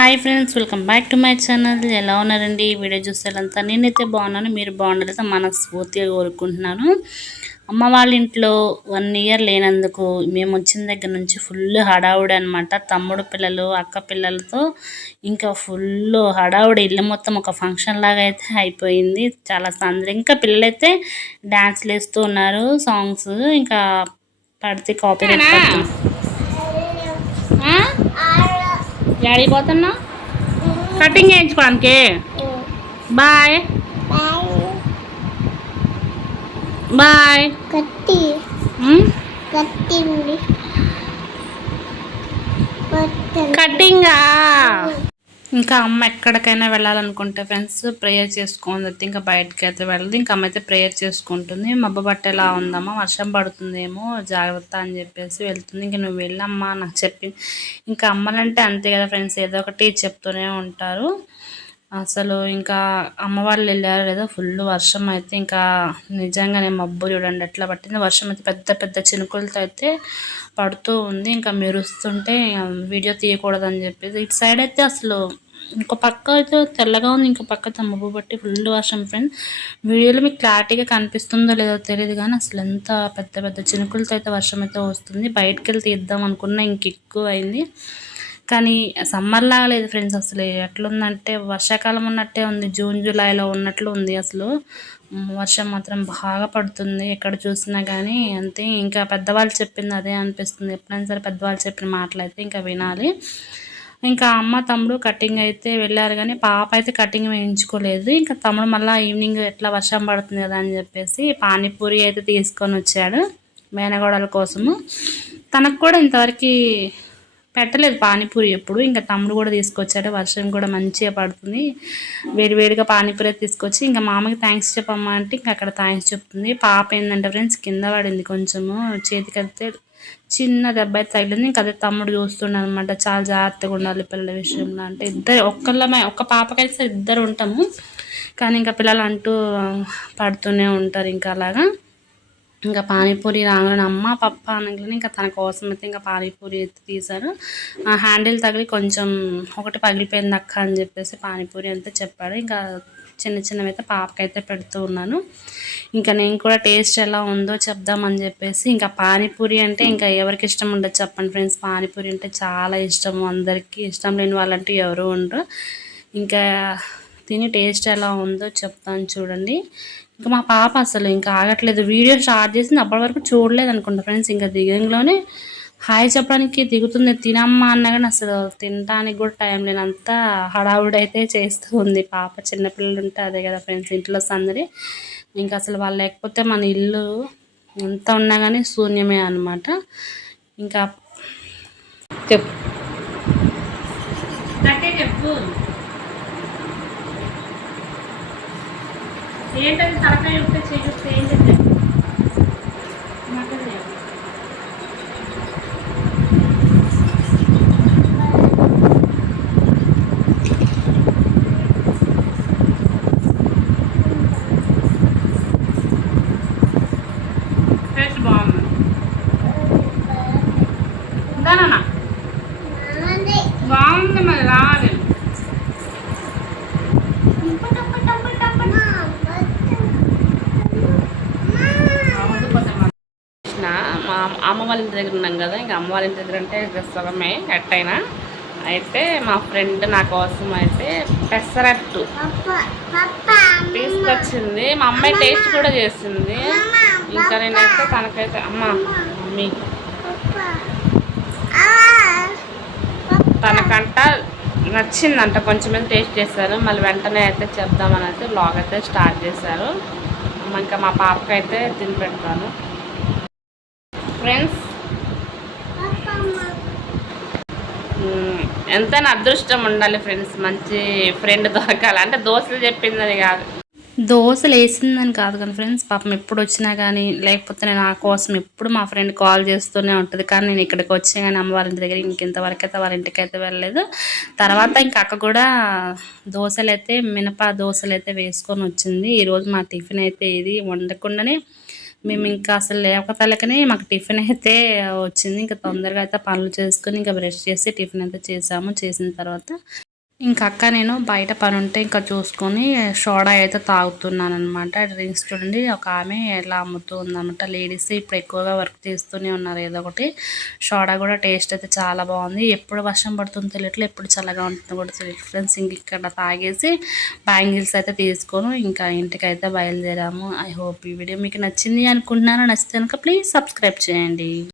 Hi friends, welcome back to my channel. ఎలా ఉన్నారండి? ఈ వీడియో చూసేలంతా నేనైతే బాగున్నాను, మీరు బాగుండాలని మనస్ఫూర్తిగా కోరుకుంటున్నాను. అమ్మ వాళ్ళ ఇంట్లో 1 ఇయర్ లేనందుకు మేము వచ్చిన దగ్గర నుంచి ఫుల్ హడావుడి అనమాట. తమ్ముడు పిల్లలు, అక్క పిల్లలతో ఇంకా ఫుల్ హడావుడి. ఇల్లు మొత్తం ఒక ఫంక్షన్ లాగా అయితే అయిపోయింది. చాలా సందడి. ఇంకా పిల్లలైతే డ్యాన్స్లు వేస్తూ ఉన్నారు, సాంగ్స్ ఇంకా పడితే కాపీరైట్ పడుతుంది. పోతున్నా కటింగ్ చేయించుకోవడానికి. Bye bye. కటింగా. ఇంకా అమ్మ ఎక్కడికైనా వెళ్ళాలనుకుంటే ఫ్రెండ్స్ ప్రేయర్ చేసుకోండి, ఇంకా బయటకి అయితే వెళ్ళదు. ఇంకా అమ్మ అయితే ప్రేయర్ చేసుకుంటుంది. మబ్బు బట్టేలా ఉందమ్మా, వర్షం పడుతుందేమో జాగ్రత్త అని చెప్పేసి వెళ్తుంది. ఇంకా నువ్వు వెళ్ళమ్మా నాకు చెప్పింది. ఇంకా అమ్మలంటే అంతే కదా ఫ్రెండ్స్, ఏదో ఒకటి చెప్తూనే ఉంటారు. అసలు ఇంకా అమ్మ వాళ్ళు వెళ్ళారు లేదా ఫుల్ వర్షం అయితే ఇంకా నిజంగానే మబ్బు చూడండి ఎట్లా పట్టింది. వర్షం అయితే పెద్ద పెద్ద చినుకులతో అయితే పడుతూ ఉంది. ఇంకా మెరుస్తుంటే వీడియో తీయకూడదని చెప్పేసి ఇటు సైడ్ అయితే అసలు ఇంకో పక్క అయితే తెల్లగా ఉంది, ఇంకో పక్క మబ్బు బట్టి ఫుల్ వర్షం ఫ్రెండ్స్. వీడియోలో మీకు క్లారిటీగా కనిపిస్తుందో లేదో తెలియదు కానీ అసలు ఎంత పెద్ద పెద్ద చినుకులతో అయితే వర్షం అయితే వస్తుంది. బయటకు వెళ్ళి తీద్దాం అనుకున్నా ఇంక ఎక్కువ అయింది. కానీ సమ్మర్ లాగా లేదు ఫ్రెండ్స్, అసలు ఎట్లుందంటే వర్షాకాలం ఉన్నట్టే ఉంది. జూన్ జూలైలో ఉన్నట్లు ఉంది. అసలు వర్షం మాత్రం బాగా పడుతుంది ఎక్కడ చూసినా కానీ అంతే. ఇంకా పెద్దవాళ్ళు చెప్పింది అదే అనిపిస్తుంది. ఎప్పుడైనా సరే పెద్దవాళ్ళు చెప్పిన మాటలు అయితే ఇంకా వినాలి. ఇంకా అమ్మ తమ్ముడు కటింగ్ అయితే వెళ్ళారు కానీ పాప అయితే కటింగ్ వేయించుకోలేదు. ఇంకా తమ్ముడు మళ్ళీ ఈవినింగ్ ఎట్లా వర్షం పడుతుంది కదా అని చెప్పేసి పానీపూరి అయితే తీసుకొని వచ్చాడు మేనగోడల కోసము. తనకు కూడా ఇంతవరకు పెట్టలేదు పానీపూరి ఎప్పుడు. ఇంకా తమ్ముడు కూడా తీసుకొచ్చాడు. వర్షం కూడా మంచిగా పడుతుంది, వేడివేడిగా పానీపూరి తీసుకొచ్చి ఇంకా మామకి థ్యాంక్స్ చెప్పమ్మా అంటే ఇంకా అక్కడ థ్యాంక్స్ చెప్తుంది. పాప ఏంటంటే ఫ్రెండ్స్ కింద పడింది, కొంచెము చేతికైతే చిన్న దెబ్బ అయితే తగిలింది. ఇంకా అదే తమ్ముడు చూస్తున్నాడు అనమాట. చాలా జాగ్రత్తగా ఉండాలి పిల్లల విషయంలో. అంటే ఇద్దరు ఒక్క పాపకైతే ఇద్దరు ఉంటాము కానీ ఇంకా పిల్లలు అంటూ పడుతూనే ఉంటారు. ఇంకా అలాగా ఇంకా పానీపూరి రాగానే అమ్మ పప్ప అనగానే ఇంకా తన కోసం అయితే ఇంకా పానీపూరి అయితే తీశారు. హ్యాండిల్ తగిలి కొంచెం ఒకటి పగిలిపోయింది అక్క అని చెప్పేసి పానీపూరి అయితే చెప్పాడు. ఇంకా చిన్న చిన్నవి అయితే పాపకైతే పెడుతూ ఉన్నాను. ఇంకా నేను కూడా టేస్ట్ ఎలా ఉందో చెప్దామని చెప్పేసి ఇంకా పానీపూరి అంటే ఇంకా ఎవరికి ఇష్టం ఉండదు చెప్పండి ఫ్రెండ్స్. పానీపూరి అంటే చాలా ఇష్టము, అందరికీ ఇష్టం లేని వాళ్ళంటూ ఎవరు ఉండరు. ఇంకా తిని టేస్ట్ ఎలా ఉందో చెప్తాను చూడండి. ఇంకా మా పాప అసలు ఇంకా ఆగట్లేదు, వీడియో స్టార్ట్ చేసింది అప్పటి వరకు చూడలేదు అనుకుంటా ఫ్రెండ్స్. ఇంకా దిగంలోనే హాయ్ చెప్పడానికి దిగుతుంది, తినమ్మా అన్నా కానీ అసలు తినడానికి కూడా టైం లేనంత హడావుడి అయితే చేస్తూ ఉంది పాప. చిన్నపిల్లలు ఉంటే అదే కదా ఫ్రెండ్స్ ఇంట్లో సందడి. ఇంకా అసలు వాళ్ళు లేకపోతే మన ఇల్లు ఎంత ఉన్నా కానీ శూన్యమే అనమాట. ఇంకా చెప్పు చెప్పు ఏంటది తలకాయ ఉంటే చేస్తే ఏంటంటే టేస్ట్ బాగుంది. దానా బాగుంది మరి రావాలి. మా అమ్మ వాళ్ళ ఇంటి దగ్గర ఉన్నాం కదా, ఇంకా అమ్మ వాళ్ళ ఇంటి దగ్గర అంటే సగమే ఎట్టయినా. అయితే మా ఫ్రెండ్ నా కోసం అయితే పెసరట్టు తీసుకొచ్చింది. మా అమ్మాయి టేస్ట్ కూడా చేసింది. ఇంకా నేనైతే తనకైతే మమ్మీ తనకంట నచ్చిందంట, కొంచెం టేస్ట్ చేశారు. మళ్ళీ వెంటనే అయితే చెప్దామని అయితే బ్లాగ్ అయితే స్టార్ట్ చేశారు. ఇంకా మా పాపకి అయితే తిని పెడతాను ఫ్రెండ్స్. ఎంతైనా అదృష్టం ఉండాలి ఫ్రెండ్స్, మంచి ఫ్రెండ్ దొరకాలి. అంటే దోశలు చెప్పిందని కాదు, దోశలు వేసిందని కాదు కానీ ఫ్రెండ్స్, పాపం ఎప్పుడు వచ్చినా కానీ లేకపోతే నేను నా కోసం ఎప్పుడు మా ఫ్రెండ్ కాల్ చేస్తూనే ఉంటుంది. కానీ నేను ఇక్కడికి వచ్చే కానీ అమ్మ వాళ్ళ ఇంటి దగ్గర ఇంకెంతవరకు అయితే వాళ్ళ ఇంటికి అయితే వెళ్ళలేదు. తర్వాత ఇంకా అక్క కూడా దోశలు అయితే మినప దోశలు అయితే వేసుకొని వచ్చింది. ఈరోజు మా టిఫిన్ అయితే ఇది వండకుండానే మేము ఇంకా అసలు లేకపోతలకనే మాకు టిఫిన్ అయితే వచ్చింది. ఇంకా తొందరగా అయితే పనులు చేసుకొని ఇంకా బ్రష్ చేసి టిఫిన్ అయితే చేసాము. చేసిన తర్వాత ఇంకా అక్క నేను బయట పని ఉంటే ఇంకా చూసుకొని సోడా అయితే తాగుతున్నాను అనమాట. డ్రింక్స్ చూడండి ఒక ఆమె ఎలా అమ్ముతూ ఉందన్నమాట. లేడీస్ ఇప్పుడు ఎక్కువగా వర్క్ చేస్తూనే ఉన్నారు ఏదో ఒకటి. సోడా కూడా టేస్ట్ అయితే చాలా బాగుంది. ఎప్పుడు వర్షం పడుతుందో తెలియట్లేదు, ఎప్పుడు చల్లగా ఉంటుందో కూడా తెలియట్లేదు ఫ్రెండ్స్. ఇంక ఇక్కడ తాగేసి బ్యాంగిల్స్ అయితే తీసుకొని ఇంకా ఇంటికి అయితే బయలుదేరాము. ఐ హోప్ ఈ వీడియో మీకు నచ్చింది అనుకుంటున్నాను. నచ్చితే కనుక ప్లీజ్ సబ్స్క్రైబ్ చేయండి.